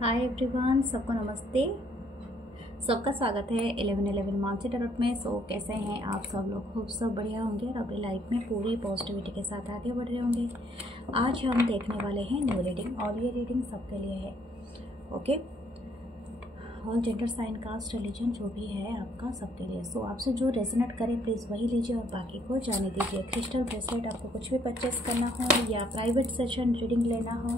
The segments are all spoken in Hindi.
हाय एवरीवन, सबको नमस्ते। सबका स्वागत है 1111 मानसी टैरोट में। कैसे हैं आप सब लोग? खूब सब बढ़िया होंगे और अपनी लाइफ में पूरी पॉजिटिविटी के साथ आगे बढ़ रहे होंगे। आज हम देखने वाले हैं न्यू रीडिंग और ये रीडिंग सबके लिए है। Okay, all gender, sign, caste, religion जो भी है आपका सबके लिए। आपसे जो रेजोनेट करे प्लीज़ वही लीजिए और बाकी को जाने दीजिए। क्रिस्टल ब्रेसलेट आपको कुछ भी परचेस करना हो या प्राइवेट सेशन रीडिंग लेना हो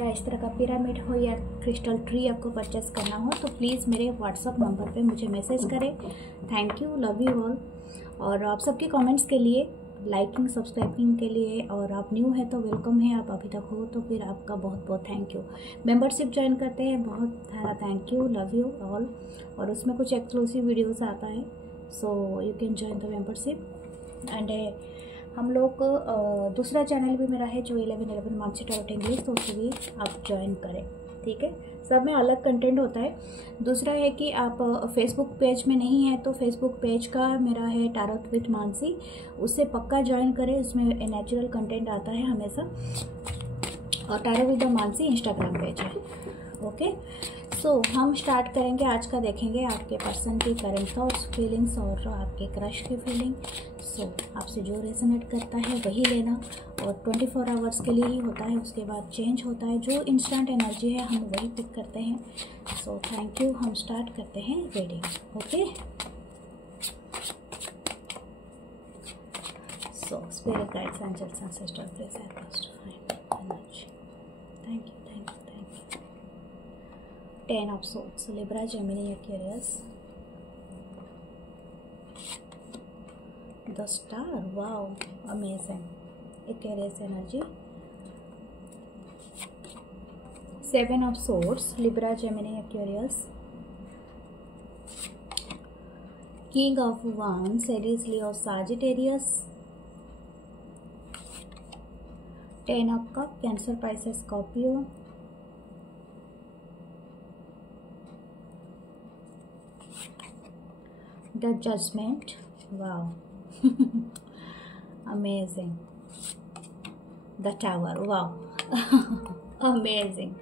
या इस तरह का पिरामिड हो या क्रिस्टल ट्री आपको परचेस करना हो तो प्लीज़ मेरे व्हाट्सअप नंबर पे मुझे मैसेज करें। Thank you, love you all. और आप सबके कमेंट्स के लिए, लाइकिंग, सब्सक्राइबिंग के लिए, और आप न्यू है तो वेलकम है, आप अभी तक हो तो फिर आपका बहुत बहुत थैंक यू। मेंबरशिप ज्वाइन करते हैं, बहुत सारा thank you, love you all. और उसमें कुछ एक्सक्लूसिव वीडियोस आता है, so you can join the membership. And हम लोग दूसरा चैनल भी मेरा है जो 1111 मानसी टैरोट इंग्लिश, तो उसे भी आप ज्वाइन करें, ठीक है। सब में अलग कंटेंट होता है। दूसरा है कि आप फेसबुक पेज में नहीं है तो फेसबुक पेज का मेरा है टैरोट विद मानसी, उससे पक्का ज्वाइन करें। उसमें नेचुरल कंटेंट आता है हमेशा। और tarot with Mansi Instagram page है। ओके, हम स्टार्ट करेंगे। आज का देखेंगे आपके पर्सन की करंट थॉट्स, फीलिंग्स और आपके क्रश की फीलिंग। आपसे जो रेजोनेट करता है वही लेना, और 24 आवर्स के लिए ही होता है, उसके बाद चेंज होता है। जो इंस्टेंट एनर्जी है हम वही पिक करते हैं। Thank you. हम स्टार्ट करते हैं reading. Okay, spirit guides, angels, ancestor, please help us to find energy. Thank you, thank you, thank you. 10 of Swords, Libra, Gemini, Aquarius. The Star, wow, amazing. Aquarius energy. 7 of Swords, Libra, Gemini, Aquarius. King of Wands, Aries, Leo, Sagittarius. 10 of Cups, Cancer, Pisces, Scorpio. The Judgment, wow. Amazing. The Tower, wow. Amazing.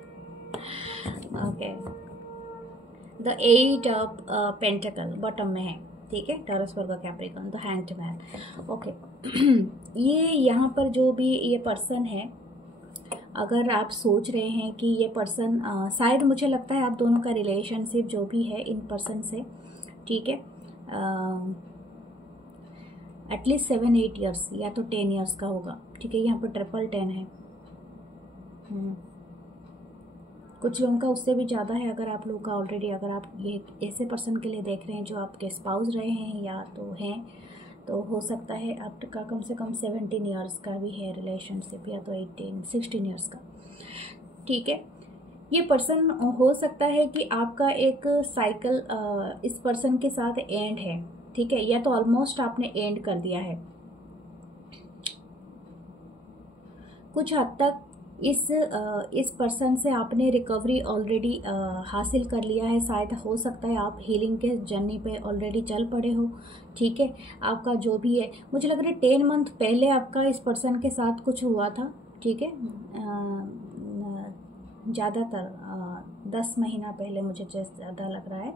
Okay. The 8 of Pentacle bottom में है, ठीक है। Taurus, Virgo, Capricorn, the hanged man. Okay, ये यहाँ पर जो भी ये पर्सन है, अगर आप सोच रहे हैं कि ये पर्सन शायद मुझे लगता है आप दोनों का रिलेशनशिप जो भी है इन पर्सन से, ठीक है, एटलीस्ट 7-8 ईयर्स या तो 10 ईयर्स का होगा, ठीक है। यहाँ पर 10 है। कुछ लोगों का उससे भी ज़्यादा है। अगर आप लोगों का ऑलरेडी, अगर आप ये ऐसे पर्सन के लिए देख रहे हैं जो आपके स्पाउस रहे हैं या तो हैं, तो हो सकता है आपका कम से कम 17 ईयर्स का भी है रिलेशनशिप, या तो 18-16 ईयर्स का, ठीक है। ये पर्सन हो सकता है कि आपका एक साइकिल इस पर्सन के साथ एंड है, ठीक है, या तो ऑलमोस्ट आपने एंड कर दिया है। कुछ हद तक इस पर्सन से आपने रिकवरी ऑलरेडी हासिल कर लिया है। शायद हो सकता है आप हीलिंग के जर्नी पे ऑलरेडी चल पड़े हो, ठीक है। आपका जो भी है, मुझे लग रहा है 10 मंथ पहले आपका इस पर्सन के साथ कुछ हुआ था, ठीक है। ज़्यादातर 10 महीना पहले मुझे ज़्यादा लग रहा है,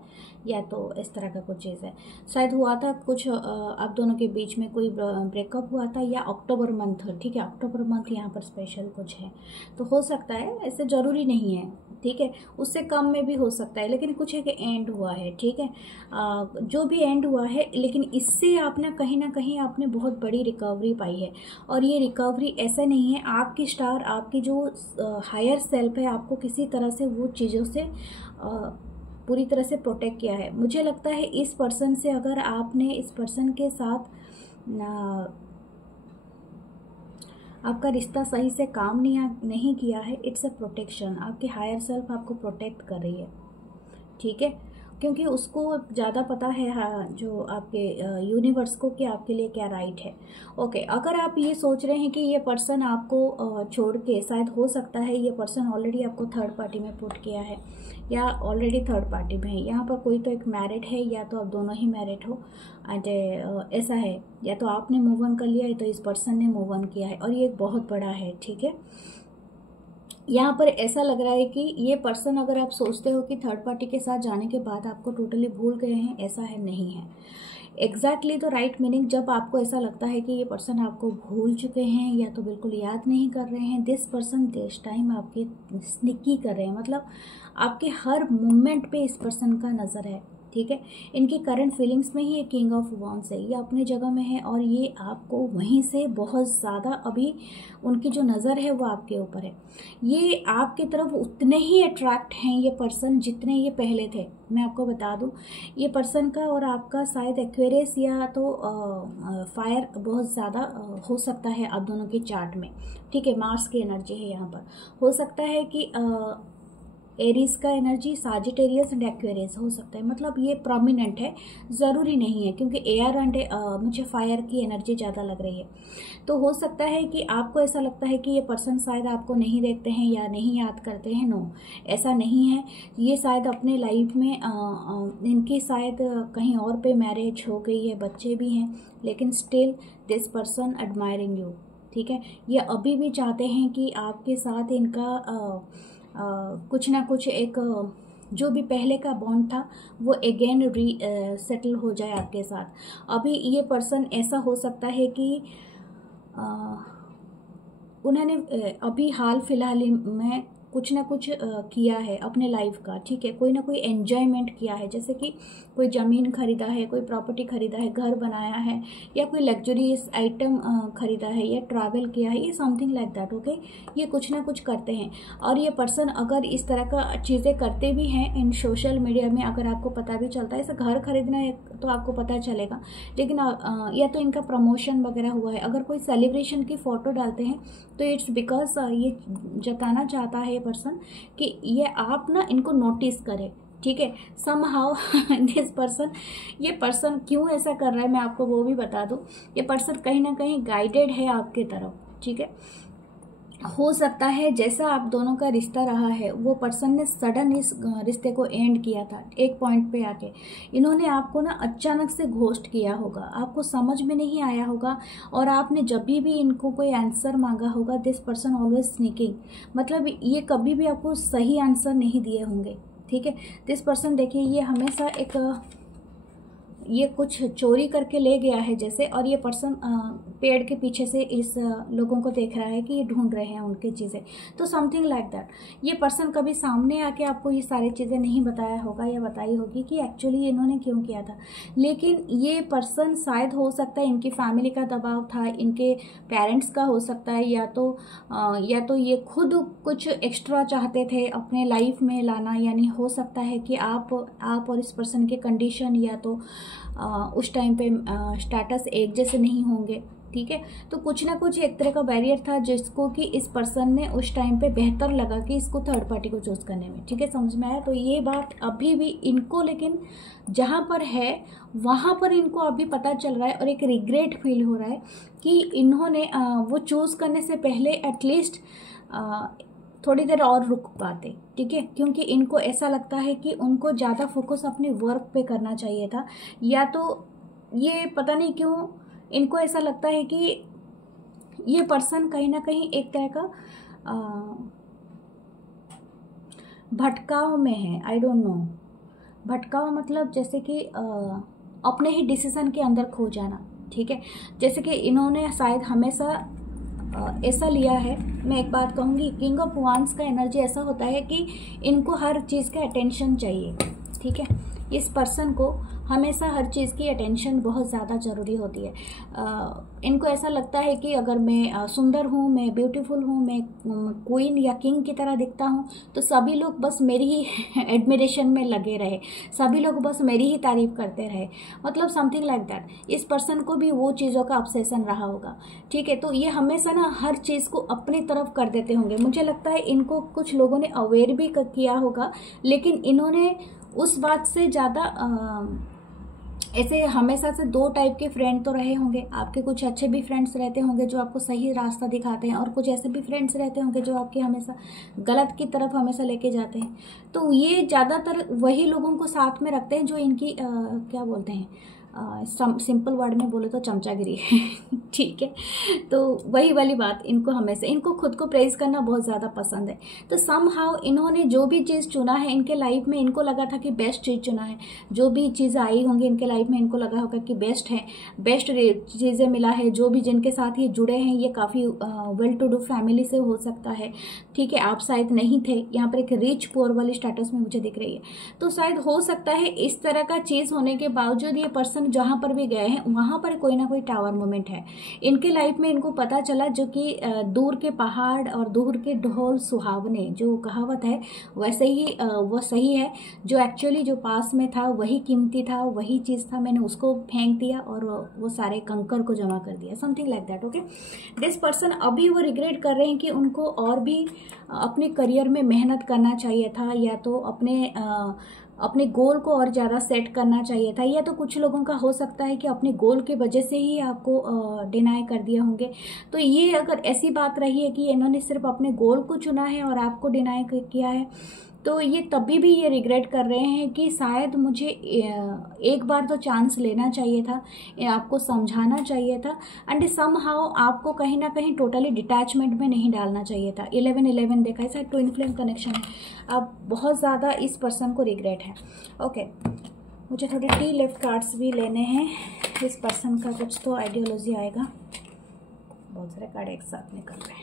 या तो इस तरह का कुछ चीज़ है। शायद हुआ था कुछ, आप दोनों के बीच में कोई ब्रेकअप हुआ था, या अक्टूबर मंथ, ठीक है, अक्टूबर मंथ यहाँ पर स्पेशल कुछ है, तो हो सकता है। ऐसे ज़रूरी नहीं है, ठीक है, उससे कम में भी हो सकता है, लेकिन कुछ एक एंड हुआ है, ठीक है। जो भी एंड हुआ है, लेकिन इससे आपने कहीं ना कहीं आपने बहुत बड़ी रिकवरी पाई है। और ये रिकवरी ऐसा नहीं है, आपकी स्टार, आपकी जो हायर सेल्फ है, आपको किसी तरह से वो चीज़ों से पूरी तरह से प्रोटेक्ट किया है। मुझे लगता है इस पर्सन से, अगर आपने इस पर्सन के साथ आपका रिश्ता सही से काम नहीं किया है, इट्स अ प्रोटेक्शन। आपकी हायर सेल्फ आपको प्रोटेक्ट कर रही है, ठीक है, क्योंकि उसको ज़्यादा पता है, हाँ, जो आपके यूनिवर्स को, कि आपके लिए क्या राइट है। ओके, अगर आप ये सोच रहे हैं कि ये पर्सन आपको छोड़ के, शायद हो सकता है ये पर्सन ऑलरेडी आपको थर्ड पार्टी में पुट किया है, या ऑलरेडी थर्ड पार्टी में है। यहाँ पर कोई तो एक मैरिड है, या तो आप दोनों ही मैरिड हो, एंड ऐसा है, या तो आपने मूव ऑन कर लिया है तो इस पर्सन ने मूव ऑन किया है, और ये एक बहुत बड़ा है, ठीक है। यहाँ पर ऐसा लग रहा है कि ये पर्सन, अगर आप सोचते हो कि थर्ड पार्टी के साथ जाने के बाद आपको टोटली भूल गए हैं, ऐसा है नहीं है। एग्जैक्टली तो राइट मीनिंग, जब आपको ऐसा लगता है कि ये पर्सन आपको भूल चुके हैं या तो बिल्कुल याद नहीं कर रहे हैं, दिस पर्सन दिस टाइम आपके स्निकी कर रहे हैं, मतलब आपके हर मूवमेंट पे इस पर्सन का नज़र है। ठीक है, इनकी करंट फीलिंग्स में ही ये किंग ऑफ वांड्स है, ये अपनी जगह में है और ये आपको वहीं से बहुत ज़्यादा अभी उनकी जो नज़र है वो आपके ऊपर है। ये आपकी तरफ उतने ही अट्रैक्ट हैं ये पर्सन जितने ये पहले थे। मैं आपको बता दूं, ये पर्सन का और आपका शायद एक्वेरियस या तो फायर बहुत ज़्यादा हो सकता है आप दोनों के चार्ट में। ठीक है, मार्स की एनर्जी है यहाँ पर। हो सकता है कि एरीज का एनर्जी, साजिटेरियस एंड एक्वेरियस हो सकता है, मतलब ये प्रोमिनेंट है, ज़रूरी नहीं है, क्योंकि एयर एंड मुझे फायर की एनर्जी ज़्यादा लग रही है। तो हो सकता है कि आपको ऐसा लगता है कि ये पर्सन शायद आपको नहीं देखते हैं या नहीं याद करते हैं। नो, ऐसा नहीं है। ये शायद अपने लाइफ में इनकी शायद कहीं और पे मैरिज हो गई है, बच्चे भी हैं, लेकिन still this person admiring you. ठीक है, ये अभी भी चाहते हैं कि आपके साथ इनका कुछ ना कुछ एक जो भी पहले का बॉन्ड था वो अगेन सेटल हो जाए आपके साथ। अभी ये पर्सन ऐसा हो सकता है कि उन्होंने अभी हाल फिलहाल में कुछ ना कुछ किया है अपने लाइफ का। ठीक है, कोई ना कोई एन्जॉयमेंट किया है, जैसे कि कोई ज़मीन खरीदा है, कोई प्रॉपर्टी खरीदा है, घर बनाया है, या कोई लग्जरियस आइटम खरीदा है, या ट्रैवल किया है, ये समथिंग लाइक दैट। ओके, ये कुछ ना कुछ करते हैं। और ये पर्सन अगर इस तरह का चीज़ें करते भी हैं इन सोशल मीडिया में, अगर आपको पता भी चलता है, ऐसे घर खरीदना है तो आपको पता चलेगा, लेकिन या तो इनका प्रमोशन वगैरह हुआ है, अगर कोई सेलिब्रेशन की फ़ोटो डालते हैं तो इट्स बिकॉज ये जताना चाहता है पर्सन कि ये आप ना इनको नोटिस करें। ठीक है, समहाउ दिस पर्सन, ये पर्सन क्यों ऐसा कर रहा है मैं आपको वो भी बता दूं। ये पर्सन कहीं ना कहीं गाइडेड है आपके तरफ। ठीक है, हो सकता है जैसा आप दोनों का रिश्ता रहा है, वो पर्सन ने सडन इस रिश्ते को एंड किया था। एक पॉइंट पे आके इन्होंने आपको ना अचानक से घोस्ट किया होगा, आपको समझ में नहीं आया होगा, और आपने जब भी इनको कोई आंसर मांगा होगा, दिस पर्सन ऑलवेज स्नीकिंग, मतलब ये कभी भी आपको सही आंसर नहीं दिए होंगे। ठीक है, दिस पर्सन देखिए, ये हमेशा एक ये कुछ चोरी करके ले गया है जैसे, और ये पर्सन पेड़ के पीछे से इस लोगों को देख रहा है कि ये ढूंढ रहे हैं उनकी चीज़ें, तो समथिंग लाइक दैट। ये पर्सन कभी सामने आके आपको ये सारी चीज़ें नहीं बताया होगा या बताई होगी कि एक्चुअली इन्होंने क्यों किया था, लेकिन ये पर्सन शायद हो सकता है इनकी फैमिली का दबाव था, इनके पेरेंट्स का हो सकता है, या तो ये खुद कुछ एक्स्ट्रा चाहते थे अपने लाइफ में लाना, यानी हो सकता है कि आप और इस पर्सन के कंडीशन या तो उस टाइम पे स्टेटस एक जैसे नहीं होंगे। ठीक है, तो कुछ ना कुछ एक तरह का बैरियर था जिसको कि इस पर्सन ने उस टाइम पे बेहतर लगा कि इसको थर्ड पार्टी को चूज करने में। ठीक है, समझ में आया। तो ये बात अभी भी इनको, लेकिन जहाँ पर है वहाँ पर इनको अभी पता चल रहा है और एक रिग्रेट फील हो रहा है कि इन्होंने वो चूज करने से पहले एटलीस्ट थोड़ी देर और रुक पाते। ठीक है, क्योंकि इनको ऐसा लगता है कि उनको ज़्यादा फोकस अपने वर्क पे करना चाहिए था, या तो ये पता नहीं क्यों इनको ऐसा लगता है कि ये पर्सन कहीं ना कहीं एक तरह का भटकाव में है। आई डोंट नो, भटकाव मतलब जैसे कि अपने ही डिसीजन के अंदर खो जाना। ठीक है, जैसे कि इन्होंने शायद हमेशा ऐसा लिया है। मैं एक बात कहूँगी, किंग ऑफ वांड्स का एनर्जी ऐसा होता है कि इनको हर चीज़ का अटेंशन चाहिए। ठीक है, इस पर्सन को हमेशा हर चीज़ की अटेंशन बहुत ज़्यादा ज़रूरी होती है। इनको ऐसा लगता है कि अगर मैं सुंदर हूँ, मैं ब्यूटीफुल हूँ, मैं क्वीन या किंग की तरह दिखता हूँ, तो सभी लोग बस मेरी ही एडमिरेशन में लगे रहे, सभी लोग बस मेरी ही तारीफ करते रहे, मतलब समथिंग लाइक दैट। इस पर्सन को भी वो चीज़ों का ऑब्सेशन रहा होगा। ठीक है, तो ये हमेशा ना हर चीज़ को अपनी तरफ कर देते होंगे। मुझे लगता है इनको कुछ लोगों ने अवेयर भी किया होगा, लेकिन इन्होंने उस बात से ज़्यादा ऐसे हमेशा से दो टाइप के फ्रेंड तो रहे होंगे। आपके कुछ अच्छे भी फ्रेंड्स रहते होंगे जो आपको सही रास्ता दिखाते हैं, और कुछ ऐसे भी फ्रेंड्स रहते होंगे जो आपके हमेशा गलत की तरफ हमेशा लेके जाते हैं। तो ये ज़्यादातर वही लोगों को साथ में रखते हैं जो इनकी क्या बोलते हैं, सिंपल वर्ड में बोले तो चमचागिरी है ठीक है। तो वही वाली बात, इनको हमेशा, इनको खुद को प्रेज करना बहुत ज़्यादा पसंद है। तो समहाउ इन्होंने जो भी चीज़ चुना है इनके लाइफ में, इनको लगा था कि बेस्ट चीज़ चुना है। जो भी चीज़ें आई होंगी इनके लाइफ में, इनको लगा होगा कि बेस्ट है, बेस्ट चीज़ें मिला है। जो भी जिनके साथ ये जुड़े हैं ये काफ़ी वेल टू डू फैमिली से हो सकता है, ठीक है। आप शायद नहीं थे, यहाँ पर एक रिच पुअर वाली स्टेटस में मुझे दिख रही है। तो शायद हो सकता है इस तरह का चीज़ होने के बावजूद ये पर्सन जहाँ पर भी गए हैं वहाँ पर कोई ना कोई टावर मोमेंट है इनके लाइफ में। इनको पता चला जो कि दूर के पहाड़ और दूर के ढोल सुहावने, जो कहावत है वैसे ही वो सही है। जो एक्चुअली जो पास में था वही कीमती था, वही चीज़ था, मैंने उसको फेंक दिया और वो सारे कंकर को जमा कर दिया, something like that. Okay, this person अभी वो रिग्रेट कर रहे हैं कि उनको और भी अपने करियर में मेहनत करना चाहिए था, या तो अपने गोल को और ज़्यादा सेट करना चाहिए था, या तो कुछ लोगों का हो सकता है कि अपने गोल की वजह से ही आपको डिनाई कर दिया होंगे। तो ये अगर ऐसी बात रही है कि इन्होंने सिर्फ अपने गोल को चुना है और आपको डिनाई किया है, तो ये तभी भी ये रिग्रेट कर रहे हैं कि शायद मुझे एक बार तो चांस लेना चाहिए था, आपको समझाना चाहिए था, एंड समहाउ आपको कहीं ना कहीं टोटली डिटैचमेंट में नहीं डालना चाहिए था। 11-11 देखा है, शायद ट्विन फ्लेम कनेक्शन है। अब बहुत ज़्यादा इस पर्सन को रिग्रेट है। ओके, मुझे थोड़े टी लेफ्ट कार्ड्स भी लेने हैं। इस पर्सन का कुछ तो आइडियोलॉजी आएगा। बहुत सारे कार्ड एक साथ निकल रहे हैं।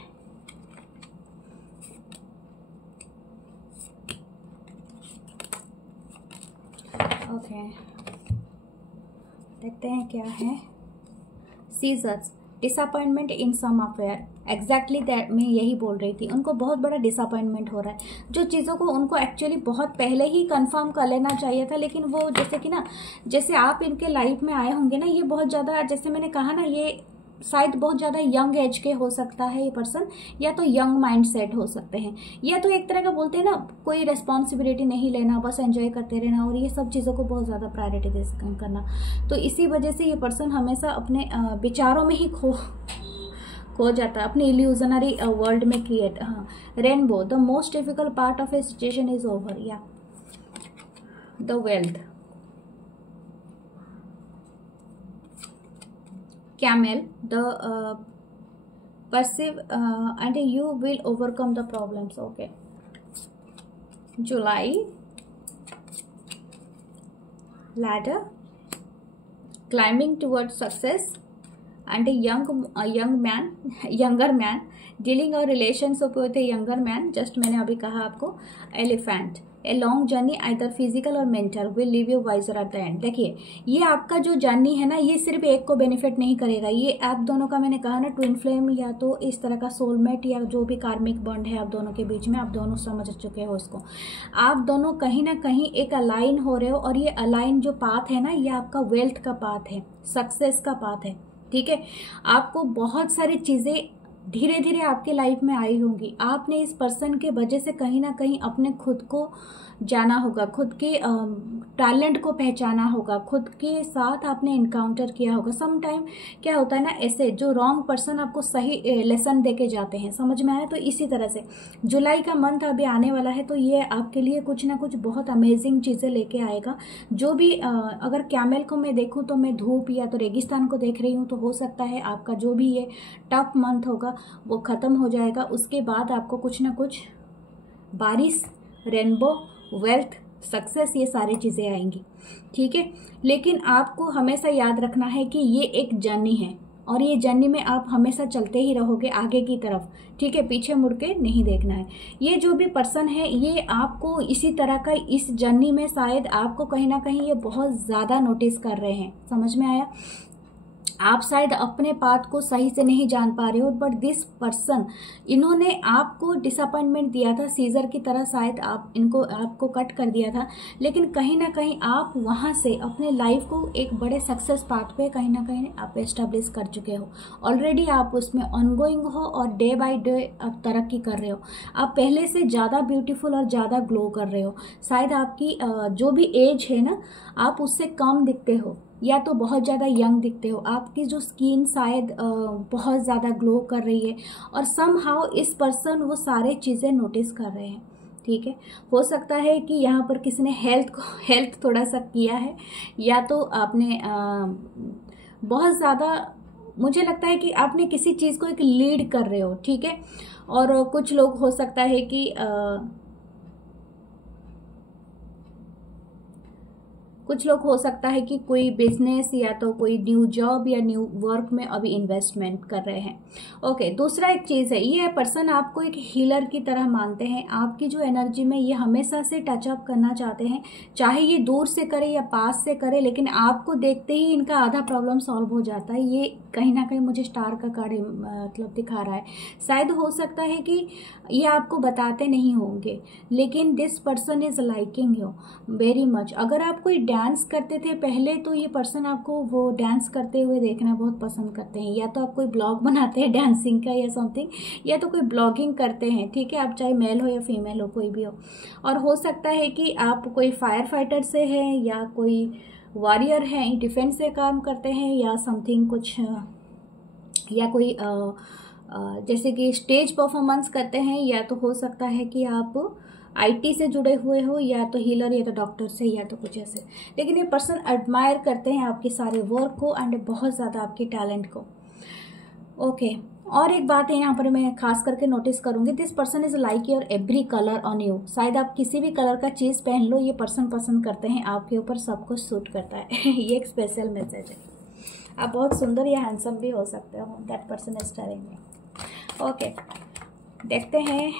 ओके, देखते हैं क्या है। Scissors, disappointment in some affair, exactly that मैं यही बोल रही थी। उनको बहुत बड़ा डिसअपॉइंटमेंट हो रहा है। जो चीज़ों को उनको एक्चुअली बहुत पहले ही कंफर्म कर लेना चाहिए था, लेकिन वो जैसे कि ना, जैसे आप इनके लाइफ में आए होंगे ना, ये बहुत ज़्यादा, जैसे मैंने कहा ना, ये शायद बहुत ज़्यादा यंग एज के हो सकता है ये पर्सन, या तो यंग माइंड सेट हो सकते हैं, या तो एक तरह का बोलते हैं ना, कोई रिस्पॉन्सिबिलिटी नहीं लेना, बस एंजॉय करते रहना और ये सब चीज़ों को बहुत ज़्यादा प्रायोरिटी दे करना। तो इसी वजह से ये पर्सन हमेशा अपने विचारों में ही खो जाता है, अपनी इल्यूजनरी वर्ल्ड में क्रिएट। हाँ, rainbow, the most difficult part of a situation is over, या the wealth, camel, the perceive and you will overcome the problems. Okay, July, ladder, climbing towards success, and a younger man, dealing a relationship with a younger man, just मैंने अभी कहा आपको। elephant, a long journey either physical और mental will leave you wiser at the end. देखिए, ये आपका जो जर्नी है ना, ये सिर्फ एक को बेनिफिट नहीं करेगा, ये आप दोनों का, मैंने कहा ना, ट्विन फ्लेम या तो इस तरह का सोलमेट या जो भी कार्मिक बॉन्ड है आप दोनों के बीच में, आप दोनों समझ चुके हो इसको। आप दोनों कहीं ना कहीं एक अलाइन हो रहे हो, और ये अलाइन जो पाथ है ना, ये आपका वेल्थ का पाथ है, सक्सेस का पाथ है, ठीक है। आपको बहुत सारी चीज़ें धीरे धीरे आपके लाइफ में आई होंगी। आपने इस पर्सन के वजह से कहीं ना कहीं अपने खुद को जाना होगा, खुद के टैलेंट को पहचाना होगा, खुद के साथ आपने इनकाउंटर किया होगा। सम टाइम क्या होता है ना, ऐसे जो रॉन्ग पर्सन आपको सही लेसन दे के जाते हैं, समझ में आया। तो इसी तरह से जुलाई का मंथ अभी आने वाला है, तो ये आपके लिए कुछ ना कुछ बहुत अमेजिंग चीज़ें लेके आएगा। जो भी अगर कैमल को मैं देखूँ तो मैं धूप या तो रेगिस्तान को देख रही हूँ, तो हो सकता है आपका जो भी ये टफ मंथ होगा वो ख़त्म हो जाएगा। उसके बाद आपको कुछ ना कुछ बारिश, रेनबो, वेल्थ, सक्सेस, ये सारी चीज़ें आएंगी, ठीक है। लेकिन आपको हमेशा याद रखना है कि ये एक जर्नी है, और ये जर्नी में आप हमेशा चलते ही रहोगे आगे की तरफ, ठीक है। पीछे मुड़ के नहीं देखना है। ये जो भी पर्सन है, ये आपको इसी तरह का, इस जर्नी में शायद आपको कहीं ना कहीं ये बहुत ज़्यादा नोटिस कर रहे हैं, समझ में आया। आप शायद अपने पाथ को सही से नहीं जान पा रहे हो, बट दिस पर्सन, इन्होंने आपको डिसअपॉइंटमेंट दिया था, सीजर की तरह शायद आपको कट कर दिया था, लेकिन कहीं ना कहीं आप वहां से अपने लाइफ को एक बड़े सक्सेस पाथ पे कहीं ना कहीं आप एस्टेब्लिश कर चुके हो। ऑलरेडी आप उसमें ऑनगोइंग हो और डे बाय डे आप तरक्की कर रहे हो। आप पहले से ज़्यादा ब्यूटीफुल और ज़्यादा ग्लो कर रहे हो। शायद आपकी जो भी एज है ना, आप उससे कम दिखते हो, या तो बहुत ज़्यादा यंग दिखते हो। आपकी जो स्किन शायद बहुत ज़्यादा ग्लो कर रही है, और समहाउ इस पर्सन वो सारे चीज़ें नोटिस कर रहे हैं, ठीक है। हो सकता है कि यहाँ पर किसी ने हेल्थ थोड़ा सा किया है, या तो आपने बहुत ज़्यादा, मुझे लगता है कि आपने किसी चीज़ को एक लीड कर रहे हो, ठीक है। और कुछ लोग हो सकता है कि कुछ लोग हो सकता है कि कोई बिजनेस या तो कोई न्यू जॉब या न्यू वर्क में अभी इन्वेस्टमेंट कर रहे हैं। ओके, दूसरा एक चीज़ है, ये पर्सन आपको एक हीलर की तरह मानते हैं। आपकी जो एनर्जी में ये हमेशा से टचअप करना चाहते हैं, चाहे ये दूर से करे या पास से करे, लेकिन आपको देखते ही इनका आधा प्रॉब्लम सॉल्व हो जाता है। ये कहीं ना कहीं मुझे स्टार का कार्ड मतलब दिखा रहा है। शायद हो सकता है कि ये आपको बताते नहीं होंगे, लेकिन this person is liking you very much. अगर आप कोई डांस करते थे पहले, तो ये पर्सन आपको वो डांस करते हुए देखना बहुत पसंद करते हैं। या तो आप कोई ब्लॉग बनाते हैं डांसिंग का या समथिंग, या तो कोई ब्लॉगिंग करते हैं, ठीक है। आप चाहे मेल हो या फीमेल हो, कोई भी हो। और हो सकता है कि आप कोई फायर फाइटर से हैं, या कोई वॉरियर हैं, डिफेंस से काम करते हैं, या समथिंग कुछ, या कोई जैसे कि स्टेज परफॉर्मेंस करते हैं, या तो हो सकता है कि आप आईटी से जुड़े हुए हो, या तो हीलर, या तो डॉक्टर से, या तो कुछ ऐसे। लेकिन ये पर्सन एडमायर करते हैं आपके सारे वर्क को एंड बहुत ज़्यादा आपके टैलेंट को। ओके, और एक बात है यहाँ पर मैं खास करके नोटिस करूंगी, this person is like your every colour on you. शायद आप किसी भी कलर का चीज़ पहन लो, ये पर्सन पसंद करते हैं आपके ऊपर, सब कुछ सूट करता है। ये एक स्पेशल मैसेज है। आप बहुत सुंदर या हैंडसम भी हो सकते हो, that person is telling me. Okay, देखते हैं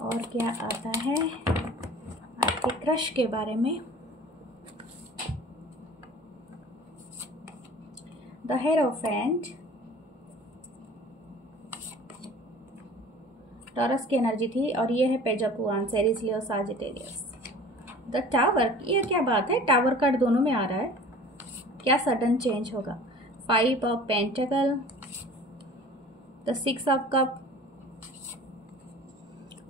और क्या आता है आपके क्रश के बारे में। द हेरोफेंट, टॉरस की एनर्जी थी, और ये है page of wands, Aries, Leo, Sagittarius. The tower, ये क्या बात है, टावर कार्ड दोनों में आ रहा है, क्या सडन चेंज होगा। 5 of pentacle, the 6 of cup,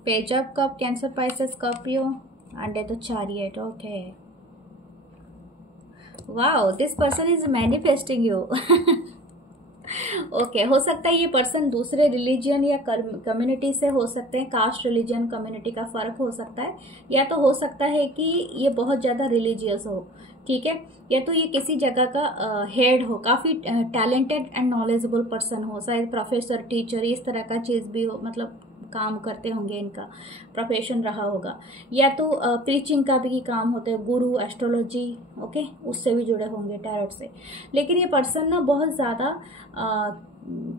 page of cup, cancer, Pisces, Scorpio, and the chariot. Okay, wow, this person is manifesting you. Okay, हो सकता है ये पर्सन दूसरे रिलीजन या कम्युनिटी से हो सकते हैं, कास्ट, रिलीजन, कम्युनिटी का फर्क हो सकता है, या तो हो सकता है कि ये बहुत ज़्यादा रिलीजियस हो, ठीक है, या तो ये किसी जगह का हेड हो, काफ़ी टैलेंटेड एंड नॉलेजेबल पर्सन हो, शायद प्रोफेसर, टीचर, इस तरह का चीज़ भी हो, मतलब काम करते होंगे, इनका प्रोफेशन रहा होगा, या तो प्रीचिंग का भी काम होता है, गुरु, एस्ट्रोलॉजी, ओके, उससे भी जुड़े होंगे, टैरोट से। लेकिन ये पर्सन ना बहुत ज़्यादा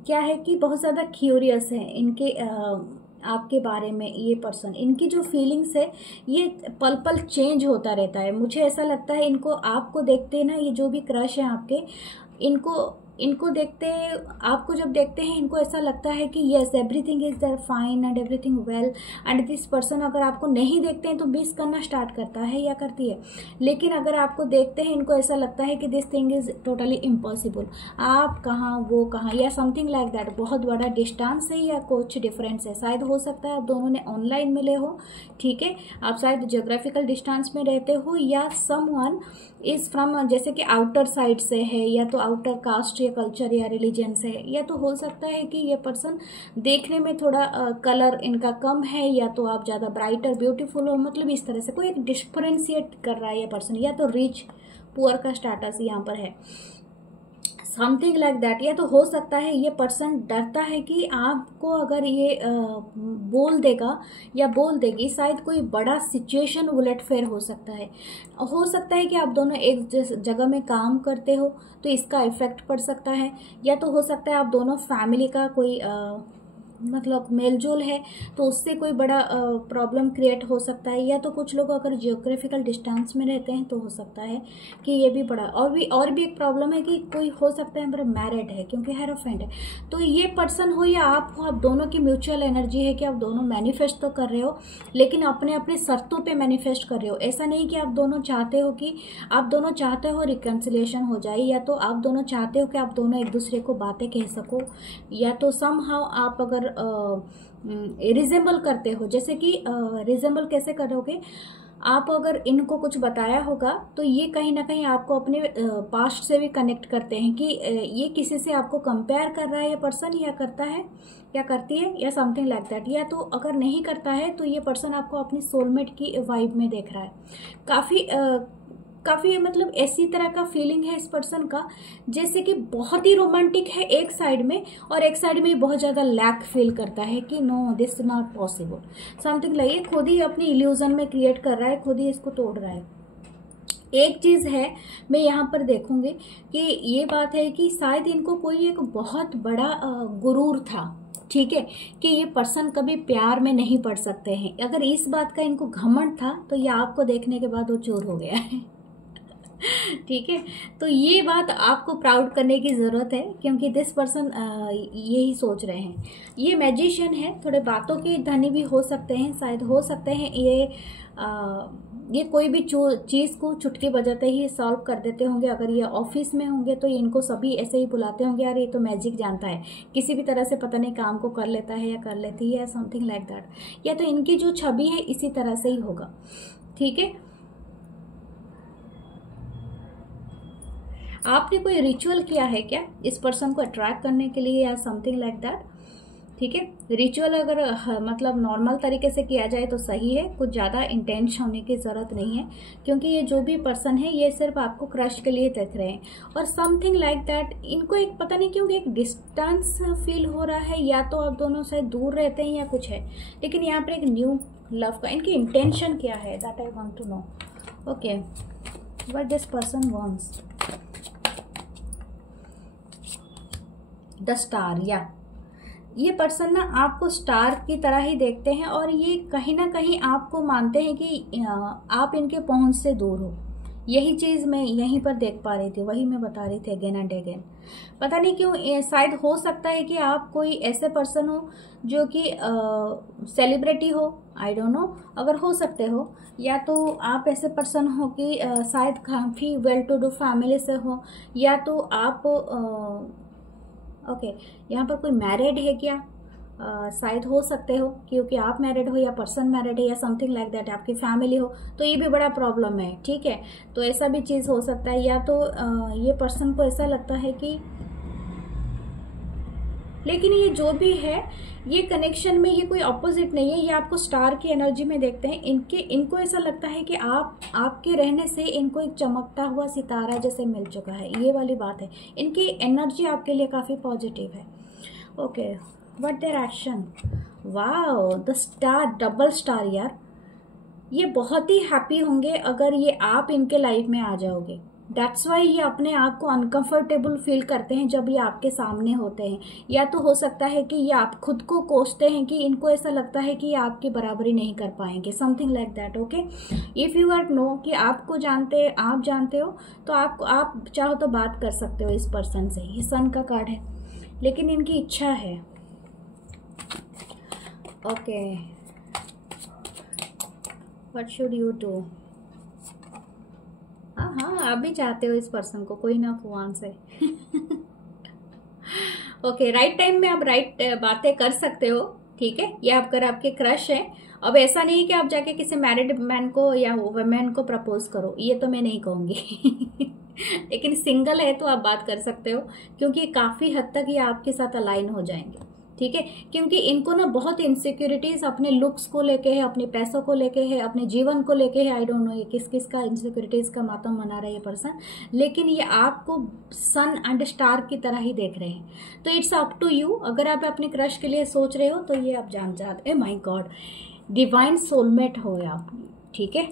क्या है कि बहुत ज़्यादा क्यूरियस है इनके आपके बारे में। ये पर्सन, इनकी जो फीलिंग्स है ये पल पल चेंज होता रहता है। मुझे ऐसा लगता है इनको आपको देखते ना, ये जो भी क्रश है आपके, इनको देखते, आपको जब देखते हैं इनको ऐसा लगता है कि yes, everything is there fine and everything well. And this person अगर आपको नहीं देखते हैं तो मिस करना स्टार्ट करता है या करती है, लेकिन अगर आपको देखते हैं इनको ऐसा लगता है कि this thing is totally impossible, आप कहाँ वो कहाँ, या समथिंग लाइक दैट। बहुत बड़ा डिस्टेंस है या कुछ डिफरेंस है, शायद हो सकता है आप दोनों ने ऑनलाइन मिले हो, ठीक है, आप शायद जोग्राफिकल डिस्टेंस में रहते हो, या समवन इज फ्रॉम, जैसे कि आउटर साइड से है, या तो आउटर कास्ट या कल्चर या रिलीजन से है, या तो हो सकता है कि ये पर्सन देखने में थोड़ा कलर इनका कम है, या तो आप ज़्यादा ब्राइटर ब्यूटीफुल हो, मतलब इस तरह से कोई एक डिफरेंशिएट कर रहा है ये पर्सन, या तो रिच पुअर का स्टेटस यहाँ पर है, समथिंग लाइक दैट। या तो हो सकता है ये पर्सन डरता है कि आपको अगर ये बोल देगा या बोल देगी, शायद कोई बड़ा सिचुएशन उलटफेर हो सकता है। हो सकता है कि आप दोनों एक जगह में काम करते हो तो इसका इफेक्ट पड़ सकता है, या तो हो सकता है आप दोनों फैमिली का कोई मतलब मेलजोल है तो उससे कोई बड़ा प्रॉब्लम क्रिएट हो सकता है, या तो कुछ लोग अगर जियोग्राफिकल डिस्टेंस में रहते हैं तो हो सकता है कि ये भी बड़ा, और भी एक प्रॉब्लम है कि कोई हो सकता है मेरा मैरिड है, क्योंकि हेरोफेंट है। तो ये पर्सन हो या आप हो, आप दोनों की म्यूचुअल एनर्जी है कि आप दोनों मैनिफेस्ट तो कर रहे हो, लेकिन अपने अपने शर्तों पे मैनिफेस्ट कर रहे हो। ऐसा नहीं कि आप दोनों चाहते हो कि आप दोनों चाहते हो रिकन्सिलिएशन हो जाए, या तो आप दोनों चाहते हो कि आप दोनों एक दूसरे को बातें कह सको, या तो समहाउ आप अगर रिजेंबल करते हो, जैसे कि रिजेंबल कैसे करोगे, आप अगर इनको कुछ बताया होगा तो ये कहीं ना कहीं आपको अपने पास्ट से भी कनेक्ट करते हैं कि ये किसी से आपको कंपेयर कर रहा है ये पर्सन, या करता है या करती है, या समथिंग लाइक दैट। या तो अगर नहीं करता है तो ये पर्सन आपको अपनी सोलमेट की वाइब में देख रहा है। काफ़ी मतलब ऐसी तरह का फीलिंग है इस पर्सन का, जैसे कि बहुत ही रोमांटिक है एक साइड में, और एक साइड में बहुत ज़्यादा लैक फील करता है कि no this not possible, something like खुद ही अपनी इल्यूजन में क्रिएट कर रहा है, खुद ही इसको तोड़ रहा है। एक चीज़ है मैं यहाँ पर देखूंगी कि ये बात है कि शायद इनको कोई एक बहुत बड़ा गुरूर था, ठीक है, कि ये पर्सन कभी प्यार में नहीं पड़ सकते हैं। अगर इस बात का इनको घमंड था तो ये आपको देखने के बाद वो चोर हो गया है। ठीक है, तो ये बात आपको प्राउड करने की ज़रूरत है, क्योंकि दिस पर्सन यही सोच रहे हैं। ये मैजिशियन है, थोड़े बातों के धनी भी हो सकते हैं, शायद हो सकते हैं ये कोई भी चीज़ को चुटकी बजाते ही सॉल्व कर देते होंगे। अगर ये ऑफिस में होंगे तो इनको सभी ऐसे ही बुलाते होंगे, यार ये तो मैजिक जानता है, किसी भी तरह से पता नहीं काम को कर लेता है या कर लेती है, समथिंग लाइक दैट। या तो इनकी जो छवि है इसी तरह से ही होगा। ठीक है, आपने कोई रिचुअल किया है क्या इस पर्सन को अट्रैक्ट करने के लिए या समथिंग लाइक दैट? ठीक है, रिचुअल अगर मतलब नॉर्मल तरीके से किया जाए तो सही है, कुछ ज़्यादा इंटेंस होने की ज़रूरत नहीं है, क्योंकि ये जो भी पर्सन है ये सिर्फ आपको क्रश के लिए देख रहे हैं और समथिंग लाइक दैट। इनको एक पता नहीं क्यों एक डिस्टेंस फील हो रहा है, या तो आप दोनों शायद दूर रहते हैं या कुछ है, लेकिन यहाँ पर एक न्यू लव का इनकी इंटेंशन क्या है, that I want to know. Okay, what this person wants. The star, या ये पर्सन ना आपको स्टार की तरह ही देखते हैं और ये कहीं ना कहीं आपको मानते हैं कि आप इनके पहुंच से दूर हो। यही चीज़ मैं यहीं पर देख पा रही थी, वही मैं बता रही थी अगेन एंड अगेन। पता नहीं क्यों, शायद हो सकता है कि आप कोई ऐसे पर्सन हो जो कि सेलिब्रिटी हो, आई डोंट नो, अगर हो सकते हो, या तो आप ऐसे पर्सन हो कि शायद काफ़ी वेल टू डू फैमिली से हो, या तो आप ओके यहाँ पर कोई मैरिड है क्या, शायद हो सकते हो, क्योंकि आप मैरिड हो या पर्सन मैरिड है या समथिंग लाइक दैट, आपकी फैमिली हो, तो ये भी बड़ा प्रॉब्लम है। ठीक है, तो ऐसा भी चीज़ हो सकता है, या तो ये पर्सन को ऐसा लगता है कि, लेकिन ये जो भी है ये कनेक्शन में ये कोई अपोजिट नहीं है, ये आपको स्टार की एनर्जी में देखते हैं। इनको ऐसा लगता है कि आपके रहने से इनको एक चमकता हुआ सितारा जैसे मिल चुका है, ये वाली बात है। इनकी एनर्जी आपके लिए काफ़ी पॉजिटिव है। Okay, what their action, wow the star, double star. यार ये बहुत ही हैप्पी होंगे अगर ये आप इनके लाइफ में आ जाओगे। दैट्स वाई ये अपने आप को अनकंफर्टेबल फील करते हैं जब ये आपके सामने होते हैं, या तो हो सकता है कि ये आप खुद को कोसते हैं कि इनको ऐसा लगता है कि ये आपकी बराबरी नहीं कर पाएंगे, something like that. Okay, if you are know कि आप जानते हो तो आप चाहो तो बात कर सकते हो इस पर्सन से। ये सन का कार्ड है, लेकिन इनकी इच्छा है। Okay, what should you do. हाँ, आप भी चाहते हो इस पर्सन को, कोई ना भगवान से। ओके, राइट टाइम में आप राइट बातें कर सकते हो। ठीक है, ये अगर आपके क्रश है, अब ऐसा नहीं कि आप जाके किसी मैरिड मैन को या वुमेन को प्रपोज करो, ये तो मैं नहीं कहूँगी। लेकिन सिंगल है तो आप बात कर सकते हो, क्योंकि काफ़ी हद तक ये आपके साथ अलाइन हो जाएंगे। ठीक है, क्योंकि इनको ना बहुत इनसिक्योरिटीज अपने लुक्स को लेके है, अपने पैसों को लेके है, अपने जीवन को लेके है। आई डोंट नो ये किस किस का इनसिक्योरिटीज का मातम मना रहा है ये पर्सन, लेकिन ये आपको सन एंड स्टार की तरह ही देख रहे हैं। तो इट्स अप टू यू, अगर आप अपने क्रश के लिए सोच रहे हो तो ये आप जाते, माय गॉड, डिवाइन सोलमेट हो आप। ठीक है,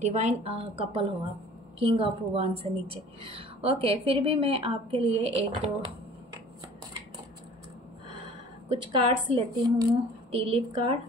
डिवाइन कपल हो आप, किंग ऑफ वन से नीचे। ओके, फिर भी मैं आपके लिए एक दो कुछ कार्ड्स लेती हूँ, tea leaf card.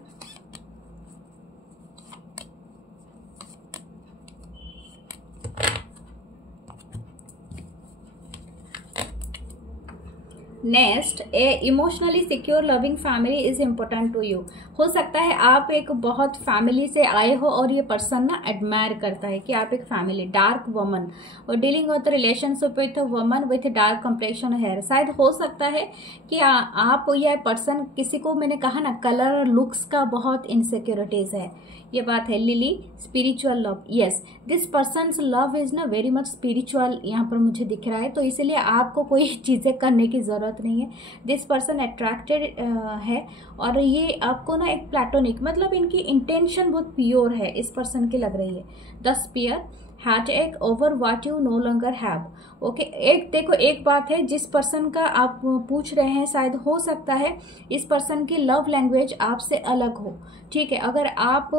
Next, a emotionally secure loving family is important to you. हो सकता है आप एक बहुत फैमिली से आए हो और ये पर्सन ना एडमायर करता है कि आप एक फैमिली। डार्क वुमन और dealing with relationship with woman with dark complexion hair. शायद हो सकता है कि आप या पर्सन, किसी को मैंने कहा ना कलर और लुक्स का बहुत इनसिक्योरिटीज है, ये बात है। Lily, spiritual love, yes this persons love is ना वेरी मच स्पिरिचुअल यहाँ पर मुझे दिख रहा है, तो इसीलिए आपको कोई चीज़ें करने की ज़रूरत नहीं है। दिस पर्सन अट्रैक्टेड है और ये आपको ना एक प्लेटोनिक, मतलब इनकी इंटेंशन बहुत प्योर है इस पर्सन की लग रही है। द स्पीयर, हैट एक over what you know longer have. Okay, एक देखो एक बात है, जिस पर्सन का आप पूछ रहे हैं शायद हो सकता है इस पर्सन की लव लैंग्वेज आपसे अलग हो, ठीक है। अगर आप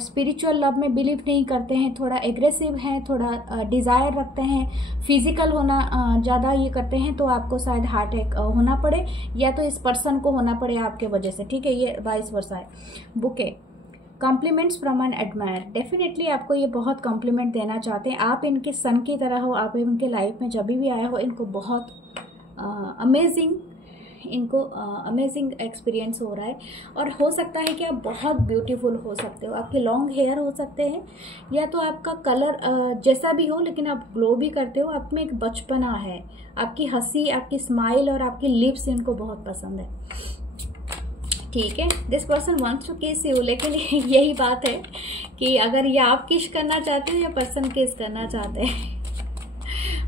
स्पिरिचुअल लव में बिलीव नहीं करते हैं, थोड़ा एग्रेसिव हैं, थोड़ा डिज़ायर रखते हैं, फिजिकल होना ज़्यादा ये करते हैं, तो आपको शायद हार्ट अटैक होना पड़े या तो इस पर्सन को होना पड़े आपके वजह से, ठीक है। ये 22 वर्ष है। Bouquet, compliments from an admirer, definitely आपको ये बहुत कॉम्प्लीमेंट देना चाहते हैं। आप इनके सन की तरह हो, आप इनके लाइफ में जब भी आए हो इनको बहुत अमेजिंग एक्सपीरियंस हो रहा है। और हो सकता है कि आप बहुत ब्यूटीफुल हो सकते हो, आपके लॉन्ग हेयर हो सकते हैं या तो आपका कलर जैसा भी हो, लेकिन आप ग्लो भी करते हो, आप में एक बचपना है, आपकी हंसी, आपकी स्माइल और आपकी लिप्स इनको बहुत पसंद है, ठीक है। दिस पर्सन वांट्स टू किस यू, लेकिन यही बात है कि अगर ये आप किस करना चाहते हो या पर्सन किस करना चाहते हैं।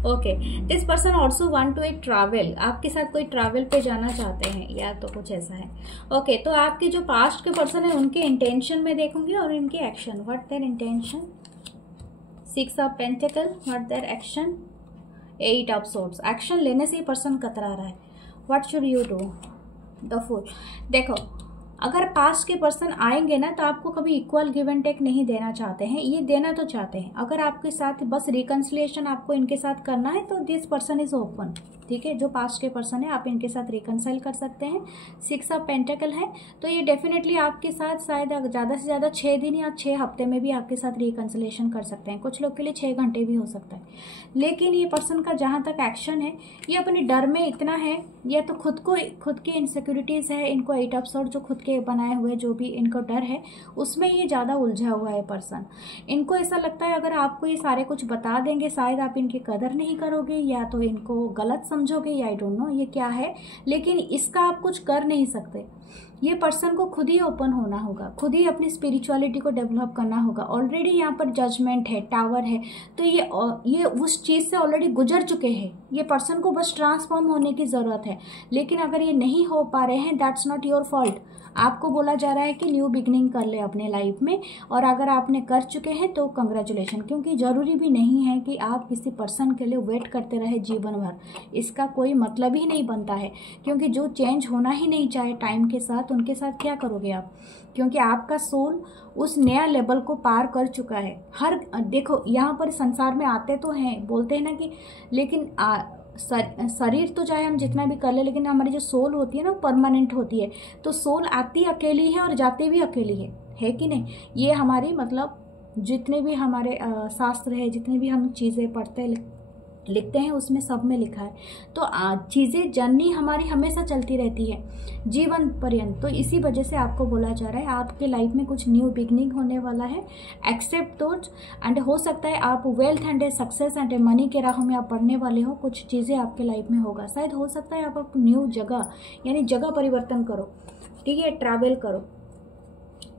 Okay, this person also want to एक ट्रैवल, आपके साथ कोई ट्रैवल पे जाना चाहते हैं या तो कुछ ऐसा है। ओके, तो आपके जो पास्ट के पर्सन है उनके इंटेंशन में देखूंगी और इनके action, what their intention. 6 of pentacles, what their action. 8 of swords, action लेने से ही पर्सन कतरा रहा है। What should you do. The fool, देखो अगर पास्ट के पर्सन आएंगे ना तो आपको कभी इक्वल गिव एंड टेक नहीं देना चाहते हैं, ये देना तो चाहते हैं। अगर आपके साथ बस रिकन्सिलिएशन आपको इनके साथ करना है तो दिस पर्सन इज ओपन, ठीक है। जो पास्ट के पर्सन है आप इनके साथ रिकन्साइल कर सकते हैं। 6 ऑफ पेंटिकल है तो ये डेफिनेटली आपके साथ शायद ज़्यादा से ज़्यादा 6 दिन या 6 हफ्ते में भी आपके साथ रिकन्सिलिएशन कर सकते हैं। कुछ लोग के लिए 6 घंटे भी हो सकता है। लेकिन ये पर्सन का जहाँ तक एक्शन है ये अपने डर में इतना है, या तो खुद की इनसिक्योरिटीज़ है इनको, 8 ऑफ सोर्ड जो खुद के बनाए हुए जो भी इनको डर है उसमें ये ज़्यादा उलझा हुआ है पर्सन। इनको ऐसा लगता है अगर आपको ये सारे कुछ बता देंगे शायद आप इनकी कदर नहीं करोगे या तो इनको गलत समझोगे, या आई डोंट नो ये क्या है, लेकिन इसका आप कुछ कर नहीं सकते। ये पर्सन को खुद ही ओपन होना होगा, खुद ही अपनी स्पिरिचुअलिटी को डेवलप करना होगा। ऑलरेडी यहाँ पर जजमेंट है, टावर है, तो ये उस चीज़ से ऑलरेडी गुजर चुके हैं। ये पर्सन को बस ट्रांसफॉर्म होने की ज़रूरत है, लेकिन अगर ये नहीं हो पा रहे हैं दैट्स नॉट योर फॉल्ट। आपको बोला जा रहा है कि न्यू बिगनिंग कर ले अपने लाइफ में, और अगर आपने कर चुके हैं तो कंग्रेचुलेशन, क्योंकि ज़रूरी भी नहीं है कि आप किसी पर्सन के लिए वेट करते रहे जीवन भर, इसका कोई मतलब ही नहीं बनता है। क्योंकि जो चेंज होना ही नहीं चाहे टाइम के साथ, उनके साथ क्या करोगे आप, क्योंकि आपका सोल उस नया लेवल को पार कर चुका है। देखो यहाँ पर संसार में आते तो हैं, बोलते हैं ना कि, लेकिन शरीर तो चाहे हम जितना भी कर ले, लेकिन हमारी जो सोल होती है ना परमानेंट होती है। तो सोल आती अकेली है और जाती भी अकेली है कि नहीं। ये हमारी मतलब जितने भी हमारे शास्त्र है, जितने भी हम चीज़ें पढ़ते लिखते हैं उसमें सब में लिखा है। तो चीज़ें जर्नी हमारी हमेशा चलती रहती है जीवन पर्यंत। तो इसी वजह से आपको बोला जा रहा है आपके लाइफ में कुछ न्यू बिगनिंग होने वाला है। एक्सेप्ट दोज, एंड हो सकता है आप wealth and success and money के राहों में आप पढ़ने वाले हो, कुछ चीज़ें आपके लाइफ में होगा। शायद हो सकता है आप न्यू जगह यानी जगह परिवर्तन करो, ठीक है, ट्रैवल करो,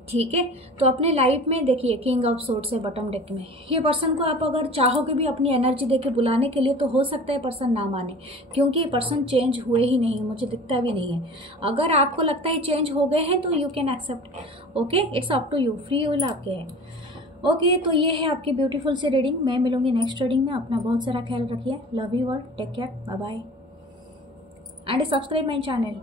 ठीक है। तो अपने लाइफ में देखिए किंग ऑफ सोर्ड्स से बॉटम डेक में ये पर्सन को आप अगर चाहोगे भी अपनी एनर्जी देके बुलाने के लिए तो हो सकता है पर्सन ना माने, क्योंकि ये पर्सन चेंज हुए ही नहीं, मुझे दिखता भी नहीं है। अगर आपको लगता है चेंज हो गए हैं तो you can accept, okay, it's up to you, free will आपके है। ओके, तो ये है आपकी ब्यूटीफुल सी रीडिंग। मैं मिलूंगी नेक्स्ट रीडिंग में। अपना बहुत सारा ख्याल रखिए। Love you all, take care, bye bye and subscribe my channel.